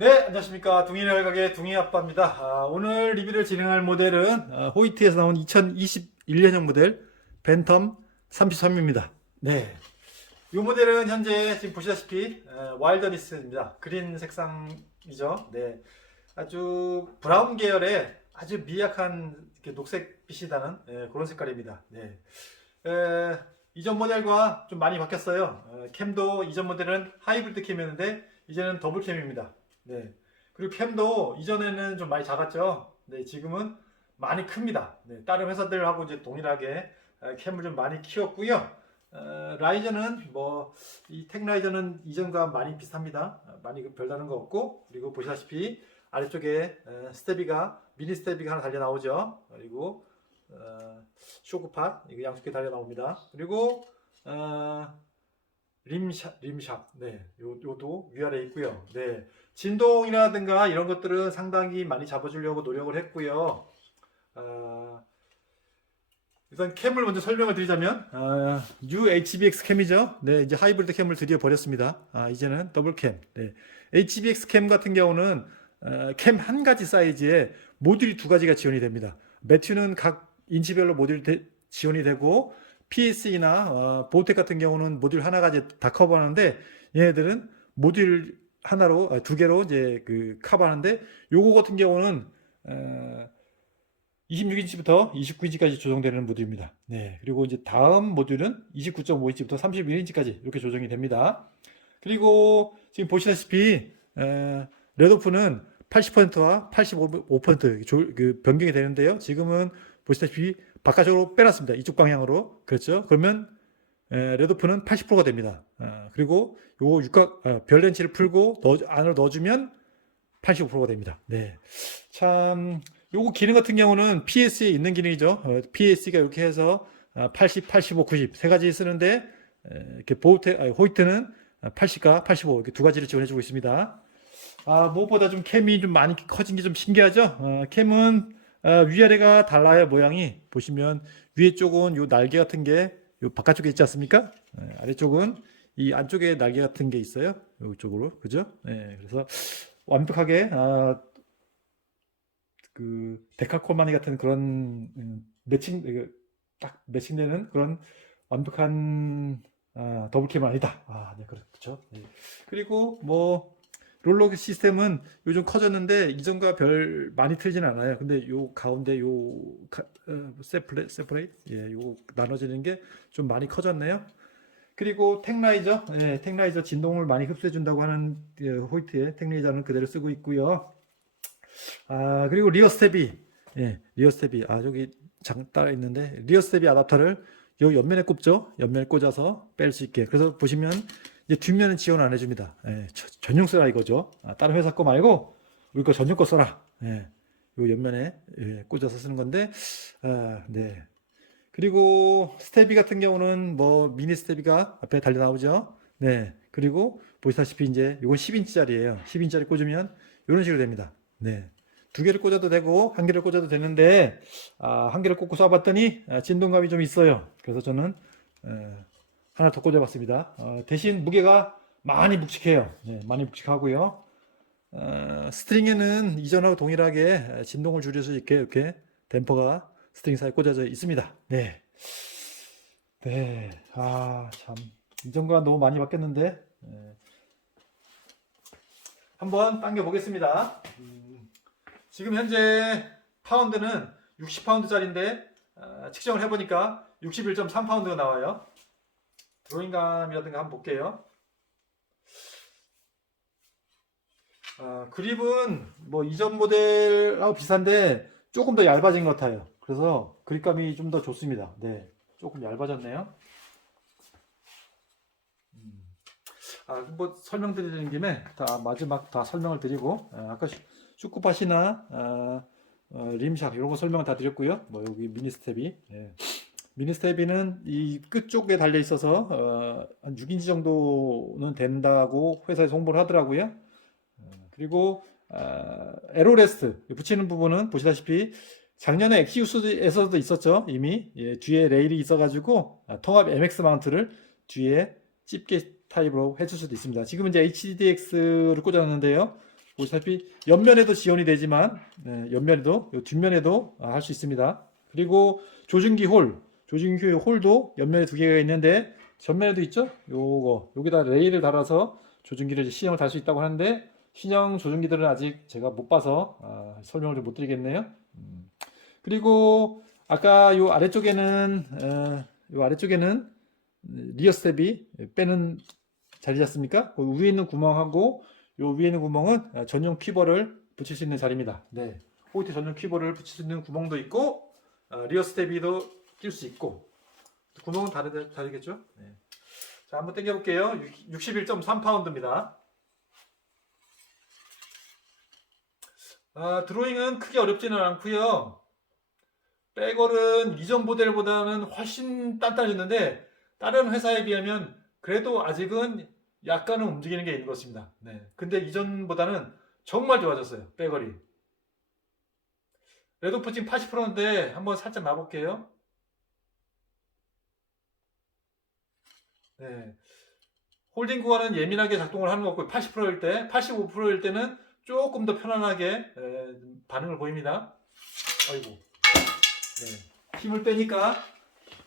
네, 안녕하십니까. 둥이널 가게 둥이 아빠입니다. 아, 오늘 리뷰를 진행할 모델은 아, 호이트에서 나온 2021년형 모델 벤텀 33입니다. 네. 이 모델은 현재 지금 보시다시피 어, 와일더니스입니다. 그린 색상이죠. 네. 아주 브라운 계열의 아주 미약한 녹색빛이 나는 예, 그런 색깔입니다. 네. 에, 이전 모델과 좀 많이 바뀌었어요. 어, 캠도 이전 모델은 하이브리드 캠이었는데 이제는 더블 캠입니다. 네. 그리고 캠도 이전에는 좀 많이 작았죠. 네, 지금은 많이 큽니다. 네, 다른 회사들하고 이제 동일하게 어, 캠을 좀 많이 키웠고요. 어, 라이저는 뭐 이 텍라이저는 이전과 많이 비슷합니다. 어, 많이 그 별다른 거 없고 그리고 보시다시피 아래쪽에 어, 스테비가 미니 스테비가 하나 달려 나오죠. 그리고 어, 쇼크팟 이거 양쪽에 달려 나옵니다. 그리고 어, 림샵 림샵 네, 요 요도 위아래 있고요. 네. 진동이라든가 이런 것들은 상당히 많이 잡아주려고 노력을 했고요. 아, 우선 캠을 먼저 설명을 드리자면 아, UHBX 캠이죠. 네, 이제 하이브리드 캠을 드디어 버렸습니다. 아, 이제는 더블 캠. 네. HBX 캠 같은 경우는 어, 캠한 가지 사이즈에 모듈이 두 가지가 지원이 됩니다. 매튜는 각 인치별로 모듈 대- 지원이 되고 PSE나 어, 보텍 같은 경우는 모듈 하나가 이제 다 커버하는데 얘네들은 모듈 하나로 아, 두 개로 이제 그 커버하는데 요거 같은 경우는 어, 26인치부터 29인치까지 조정되는 모듈입니다. 네. 그리고 이제 다음 모듈은 29.5인치부터 31인치까지 이렇게 조정이 됩니다. 그리고 지금 보시다시피 에, 레드오프는 80%와 85% 조, 그 변경이 되는데요. 지금은 보시다시피 바깥쪽으로 빼놨습니다. 이쪽 방향으로. 그렇죠? 그러면 에, 레드오프는 80%가 됩니다. 아, 그리고 요 육각 아, 별 렌치를 풀고 넣어, 안으로 넣어주면 85%가 됩니다. 네. 참 요거 기능 같은 경우는 PS에 있는 기능이죠. 어, PS가 이렇게 해서 아, 80, 85, 90 세 가지 쓰는데 에, 이렇게 보호테, 아니, 호이트는 80과 85 이렇게 두 가지를 지원해주고 있습니다. 아, 무엇보다 좀 캠이 좀 많이 커진 게 좀 신기하죠. 어, 캠은 아, 위아래가 달라요 모양이 보시면 위에 쪽은 요 날개 같은 게 요 바깥쪽에 있지 않습니까? 예, 아래쪽은 이 안쪽에 날개 같은 게 있어요. 이쪽으로 그죠? 예, 그래서 완벽하게 아, 그 데칼코마니 같은 그런 음, 매칭 그, 딱 매칭되는 그런 완벽한 아, 더블캠은 아니다. 아, 네, 그렇죠. 예. 그리고 뭐 롤러 시스템은 요즘 커졌는데 이전과 별 많이 틀리진 않아요. 근데 요 가운데 요 가- 어, 세플레 세퍼레이트 예, 요 나눠지는 게 좀 많이 커졌네요. 그리고 텍라이저 예, 텍라이저 진동을 많이 흡수해 준다고 하는 예, 호이트의 텍라이저는 그대로 쓰고 있고요. 아, 그리고 리어 스텝이 예, 리어 스텝이 아, 저기 장 따라 있는데 리어 스텝이 아답터를 요 옆면에 꼽죠. 옆면에 꽂아서 뺄 수 있게. 그래서 보시면 이제 뒷면은 지원 안 해줍니다. 예, 저- 전용 써라 이거죠. 아, 다른 회사 거 말고 우리 거 전용 거 써라. 예, 요 옆면에 예, 꽂아서 쓰는 건데, 아, 네. 그리고 스테비 같은 경우는 뭐 미니 스테비가 앞에 달려 나오죠. 네. 그리고 보시다시피 이제 이건 10인치짜리예요. 10인치짜리 꽂으면 이런 식으로 됩니다. 네. 두 개를 꽂아도 되고 한 개를 꽂아도 되는데 아, 한 개를 꽂고 쏴봤더니 아, 진동감이 좀 있어요. 그래서 저는 에, 하나 더 꽂아봤습니다. 어, 대신 무게가 많이 묵직해요. 네, 많이 묵직하고요. 어, 스트링에는 이전하고 동일하게 진동을 수 있게 이렇게 댐퍼가 스트링 사이에 꽂아져 있습니다. 네. 네. 아, 참. 이전과 너무 많이 바뀌었는데. 네. 한번 당겨 보겠습니다. 음, 지금 현재 파운드는 60파운드짜리인데 어, 측정을 해보니까 61.3파운드가 나와요. 드로잉감이라든가 한번 볼게요. 아, 그립은 뭐 이전 모델하고 비슷한데 조금 더 얇아진 것 같아요. 그래서 그립감이 좀 더 좋습니다. 네, 조금 얇아졌네요. 음. 아, 뭐 설명드리는 김에 다 마지막 다 설명을 드리고 아, 아까 슈- 슈쿠팟이나 아, 어, 림샵 이런 거 설명을 다 드렸고요. 뭐 여기 미니 스텝이 예. 미니 스텝이는 이 끝 쪽에 달려 있어서 어, 한 6인치 정도는 된다고 회사에서 홍보를 하더라고요. 어, 그리고 아, 에로레스트 붙이는 부분은 보시다시피 작년에 엑시우스에서도 있었죠 이미 예, 뒤에 레일이 있어가지고 아, 통합 MX 마운트를 뒤에 집게 타입으로 해줄 수도 있습니다. 지금은 이제 HDX를 꽂았는데요. 보시다시피 옆면에도 지원이 되지만 네, 옆면에도 요 뒷면에도 아, 할수 있습니다. 그리고 조준기 홀, 조준기 홀도 옆면에 두 개가 있는데 전면에도 있죠? 요거 여기다 레일을 달아서 조준기를 시형을 달 수 있다고 하는데 신형 조준기들은 아직 제가 못 봐서 아, 설명을 좀 못 드리겠네요. 음. 그리고 아까 요 아래쪽에는 어, 요 아래쪽에는 리어 스텝이 빼는 자리지 않습니까? 그 위에 있는 구멍하고 요 위에 있는 구멍은 전용 퀴버를 붙일 수 있는 자리입니다. 네. 호이트 전용 퀴버를 붙일 수 있는 구멍도 있고 어, 리어 스텝이도 낄 수 있고 구멍은 다르, 다르겠죠? 네. 자 한번 당겨 볼게요. 61.3파운드입니다. 아, 드로잉은 크게 어렵지는 않고요. 백월은 이전 모델보다는 훨씬 단단해졌는데 다른 회사에 비하면 그래도 아직은 약간은 움직이는 게 있는 것 같습니다. 네. 근데 이전보다는 정말 좋아졌어요. 백월이. 레드오프 지금 80%인데 한번 살짝 놔볼게요. 네. 홀딩 구간은 예민하게 작동을 하는 것 같고 80%일 때, 85%일 때는 조금 더 편안하게 에, 반응을 보입니다. 아이고. 네. 힘을 빼니까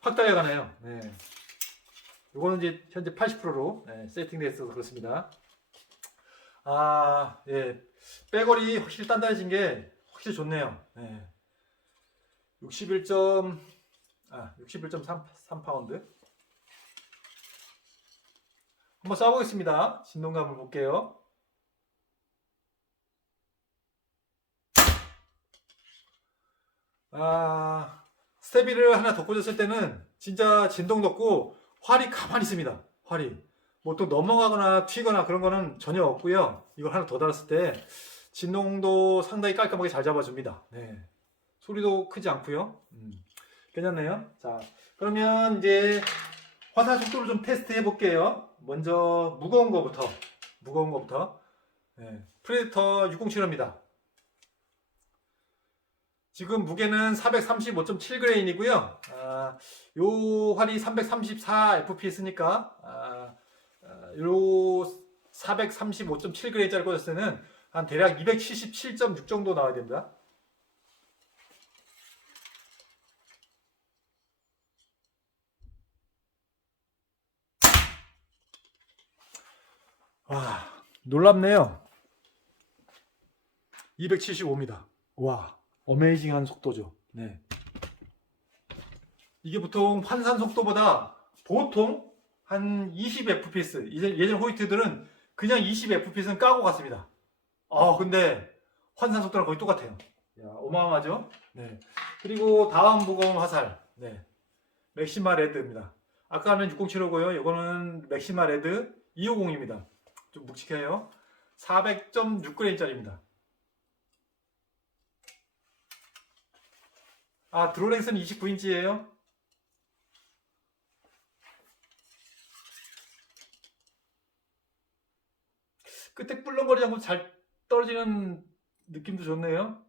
확 달려가네요. 네. 이거는 이제 현재 80%로 세팅되어 있어서 그렇습니다. 아, 예. 빼거리 확실히 단단해진 게 확실히 좋네요. 네. 61. 아, 61.3 파운드. 한번 쏴보겠습니다. 진동감을 볼게요. 아, 스테비를 하나 더 꽂았을 때는 진짜 진동도 없고 활이 가만히 있습니다. 활이. 뭐또 넘어가거나 튀거나 그런 거는 전혀 없고요. 이걸 하나 더 달았을 때 진동도 상당히 깔끔하게 잘 잡아줍니다. 네. 소리도 크지 않고요. 음, 괜찮네요. 자, 그러면 이제 화살 속도를 좀 테스트 해볼게요. 먼저 무거운 거부터. 무거운 거부터. 네. 프레데터 607입니다. 지금 무게는 435.7g이고요. 아, 요 활이 334 fps니까 아, 아, 요 435.7g짜리 꽂았을 때는 한 대략 277.6 정도 나와야 됩니다. 와, 놀랍네요. 275입니다. 와, 어메이징한 속도죠. 네. 이게 보통 환산 속도보다 보통 한 20fps. 예전, 호이트들은 그냥 20fps는 까고 갔습니다. 아, 근데 환산 속도랑 거의 똑같아요. 야, 어마어마하죠? 네. 그리고 다음 무거운 화살. 네. 맥시마 레드입니다. 아까는 6075고요. 이거는 맥시마 레드 250입니다. 좀 묵직해요. 400.6g짜리입니다. 아, 드로랭스는 29인치예요. 끝에 꿀렁거리지 않고 잘 떨어지는 느낌도 좋네요.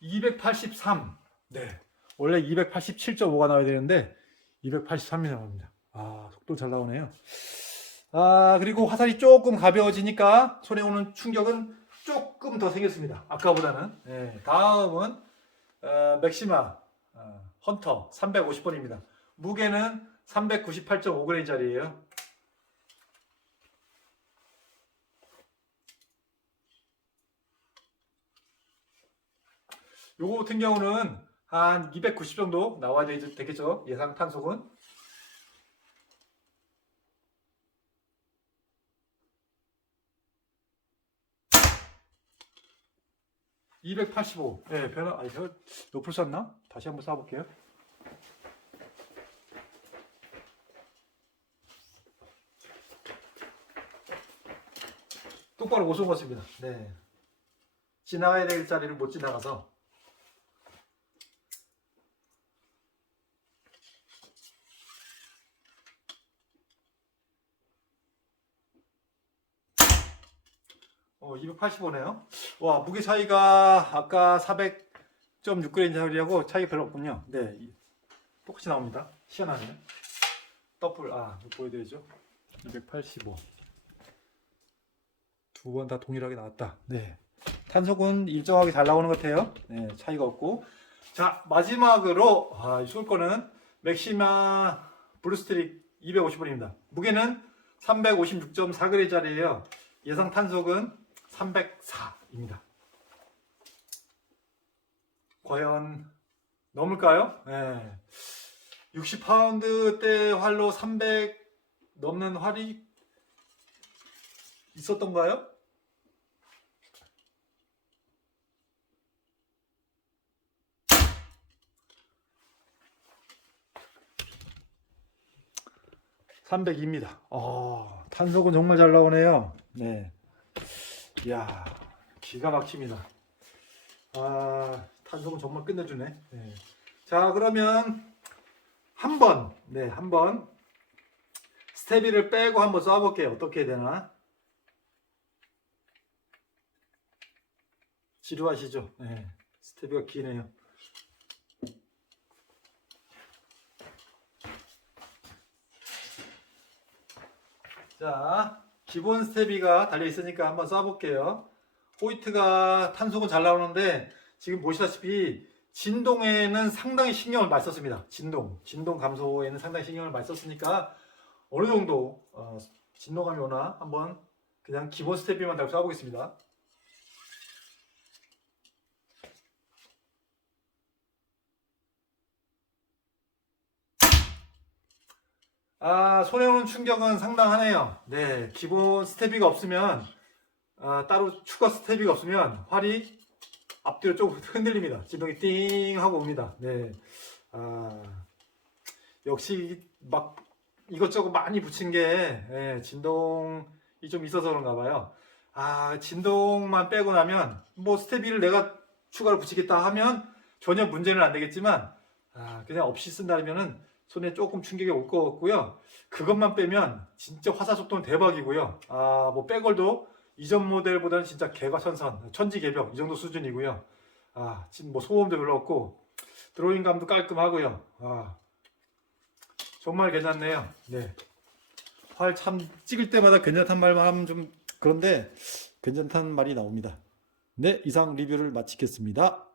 283. 네. 원래 287.5가 나와야 되는데 283이 나옵니다. 아, 속도 잘 나오네요. 아, 그리고 화살이 조금 가벼워지니까 손에 오는 충격은 조금 더 생겼습니다. 아까보다는. 네, 다음은 어, 맥시마 어, 헌터 350번입니다. 무게는 398.5g짜리예요. 요거 같은 경우는 한 290 정도 나와야 되, 되겠죠. 예상 탄속은. 285. 예, 변화, 아니, 저, 높을 쐈나? 다시 한번 쏴볼게요. 똑바로 못 쏘았습니다. 네. 지나가야 될 자리를 못 지나가서. 285네요. 와, 무게 차이가 아까 400.6g짜리하고 차이가 별로 없군요. 네. 이- 똑같이 나옵니다. 희한하네요. 더블, 아, 이거 보여드려야죠. 285. 두 번 다 동일하게 나왔다. 네. 탄속은 일정하게 잘 나오는 것 같아요. 네, 차이가 없고. 자, 마지막으로 아, 쏠 거는 맥시마 블루스트릭 250원입니다. 무게는 356.4g짜리예요. 예상 탄속은 304입니다. 과연 넘을까요? 네. 60파운드 대 활로 300 넘는 활이 있었던가요? (300입니다) 어, 탄속은 정말 잘 나오네요 네, 이야 기가 막힙니다. 아 탄속은 정말 끝내주네. 네. 자 그러면 한번 네 한번 스테비를 빼고 한번 쏴볼게요. 어떻게 해야 되나? 지루하시죠? 네 스테비가 기네요. 자 기본 스테비가 달려 있으니까 한번 쏴볼게요 호이트가 탄속은 잘 나오는데 지금 보시다시피 진동에는 상당히 신경을 많이 썼습니다. 진동, 진동 감소에는 상당히 신경을 많이 썼으니까 어느 정도 어, 진동감이 오나 한번 그냥 기본 스텝비만 달고 쏴보겠습니다. 아 손에 오는 충격은 상당하네요. 네, 기본 스텝비가 없으면 아, 따로 추가 스텝비가 없으면 활이 앞뒤로 조금 흔들립니다. 진동이 띵 하고 옵니다. 네. 아, 역시 막 이것저것 많이 붙인 게 예, 진동이 좀 있어서 그런가 봐요. 아, 진동만 빼고 나면 뭐 스테비를 내가 추가로 붙이겠다 하면 전혀 문제는 안 되겠지만 아, 그냥 없이 쓴다면은 손에 조금 충격이 올 것 같고요. 그것만 빼면 진짜 화사 속도는 대박이고요. 아, 뭐 백월도 이전 모델보다는 진짜 개과천선, 천지개벽 이 정도 수준이고요. 아, 지금 뭐 소음도 별로 없고 드로잉감도 깔끔하고요. 아, 정말 괜찮네요. 네. 활 참 찍을 때마다 괜찮단 말만 하면 좀 그런데 괜찮다는 말이 나옵니다. 네, 이상 리뷰를 마치겠습니다.